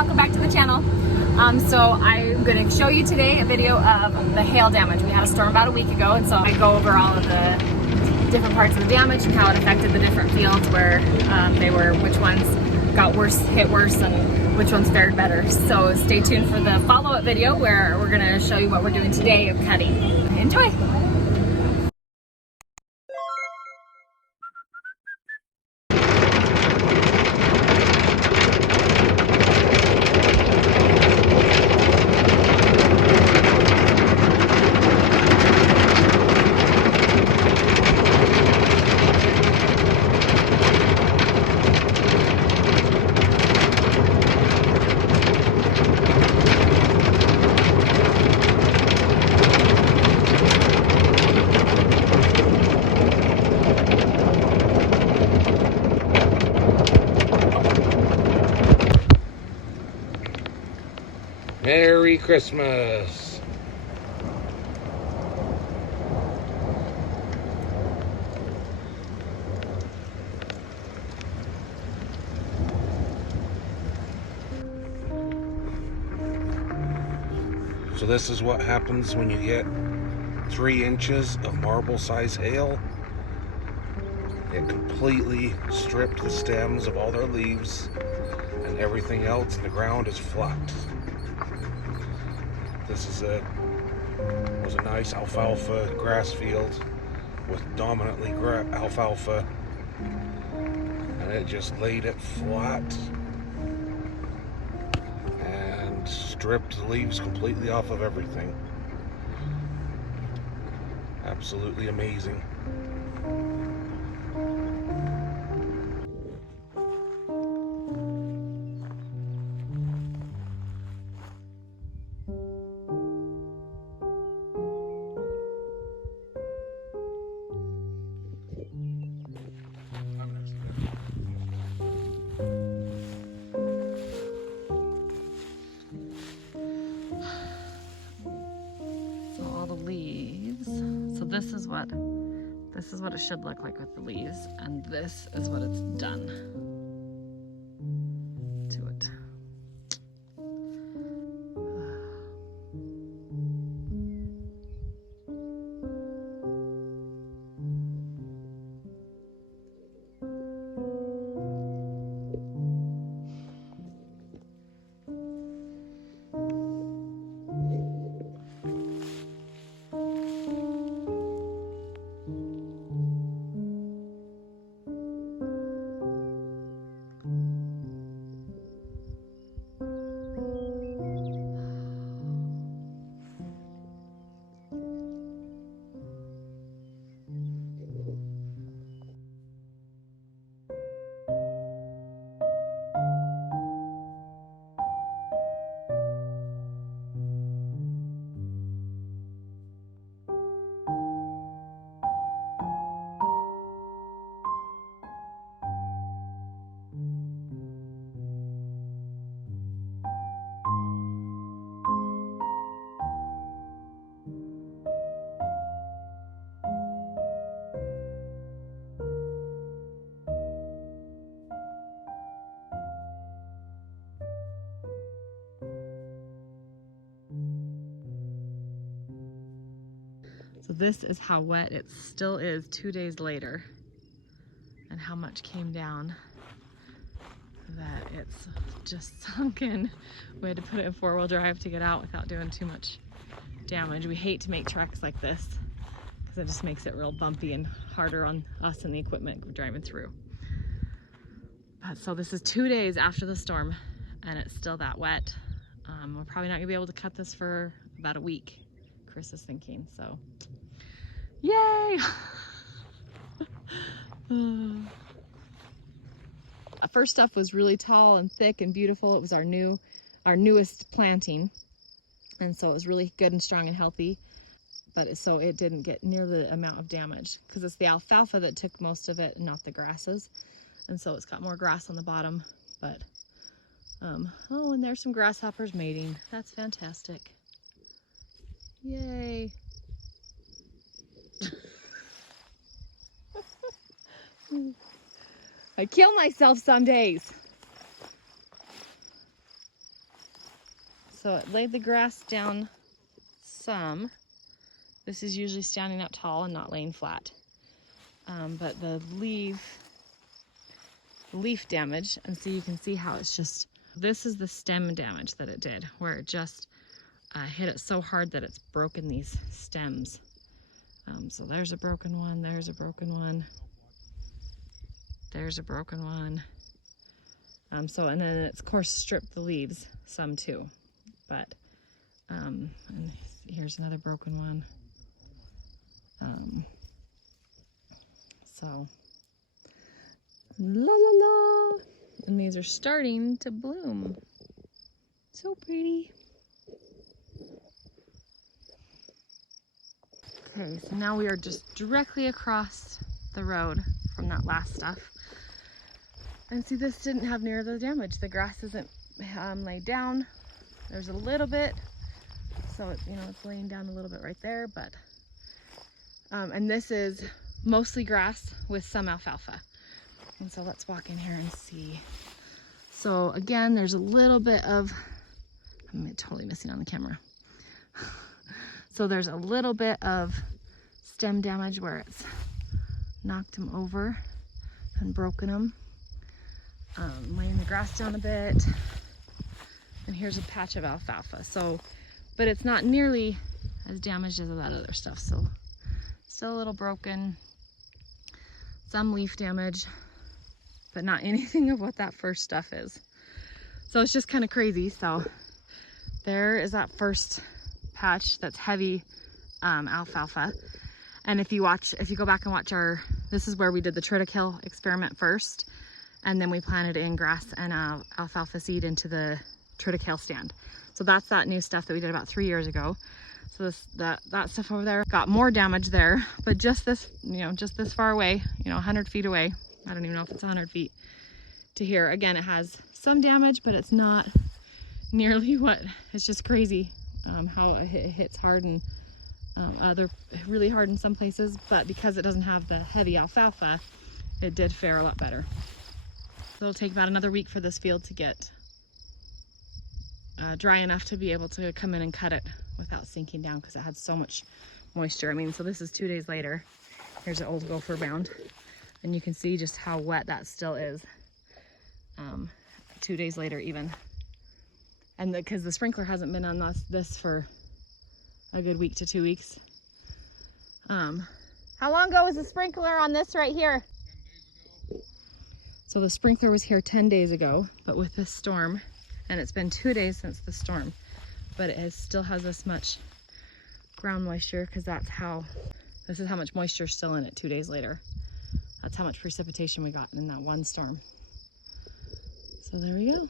welcome back to the channel. So I'm going to show you today a video of the hail damage. We had a storm about a week ago, and so I go over all of the different parts of the damage and how it affected the different fields where which ones got hit worse, and which ones fared better. So stay tuned for the follow-up video where we're going to show you what we're doing today of cutting. Enjoy! Merry Christmas. So this is what happens when you get 3 inches of marble size hail. It completely stripped the stems of all their leaves, and everything else in the ground is flat. This was a nice alfalfa grass field with dominantly alfalfa, and it just laid it flat and stripped the leaves completely off of everything. Absolutely amazing. This is what it should look like with the leaves, and this is what it's done to it. So this is how wet it still is 2 days later, and how much came down that it's just sunken. We had to put it in 4-wheel drive to get out without doing too much damage. We hate to make treks like this because it just makes it real bumpy and harder on us and the equipment driving through. But so this is 2 days after the storm, and it's still that wet. We're probably not gonna be able to cut this for about a week, Chris is thinking, so yay! The first stuff was really tall and thick and beautiful. It was our newest planting, and so it was really good and strong and healthy, but so it didn't get near the amount of damage because it's the alfalfa that took most of it and not the grasses, and so it's got more grass on the bottom. But oh, and there's some grasshoppers mating. That's fantastic. Yay. I kill myself some days. So it laid the grass down some. This is usually standing up tall and not laying flat. But the leaf damage, and so you can see how it's just, this is the stem damage that it did, where it just hit it so hard that it's broken these stems. So there's a broken one, there's a broken one, there's a broken one. And then it's of course stripped the leaves some too, but and here's another broken one. So la la la, and these are starting to bloom. So pretty. Okay, so now we are just directly across the road from that last stuff. And see, this didn't have near the damage. The grass isn't laid down. There's a little bit, so it's laying down a little bit right there, but and this is mostly grass with some alfalfa. And so let's walk in here and see. So again, there's a little bit of, I'm totally missing on the camera. So there's a little bit of stem damage where it's knocked them over and broken them. Laying the grass down a bit. And here's a patch of alfalfa. So, but it's not nearly as damaged as that other stuff. So still a little broken. Some leaf damage, but not anything of what that first stuff is. So it's just kind of crazy. So there is that first patch that's heavy alfalfa. And if you go back and watch this is where we did the triticale experiment first, and then we planted in grass and alfalfa seed into the triticale stand. So that's that new stuff that we did about 3 years ago. So that stuff over there got more damage there, but just this, just this far away, 100 feet away. I don't even know if it's 100 feet to here. Again, it has some damage, but it's not nearly it's just crazy how it hits hard and really hard in some places, but because it doesn't have the heavy alfalfa, it did fare a lot better. So it'll take about another week for this field to get dry enough to be able to come in and cut it without sinking down, because it had so much moisture. I mean, so this is 2 days later. Here's an old gopher mound, and you can see just how wet that still is 2 days later even. And because the sprinkler hasn't been on this for a good week to 2 weeks. How long ago was the sprinkler on this right here? 10 days ago. So the sprinkler was here 10 days ago, but with this storm, and it's been 2 days since the storm, but it still has this much ground moisture, because this is how much moisture is still in it 2 days later. That's how much precipitation we got in that one storm. So there we go.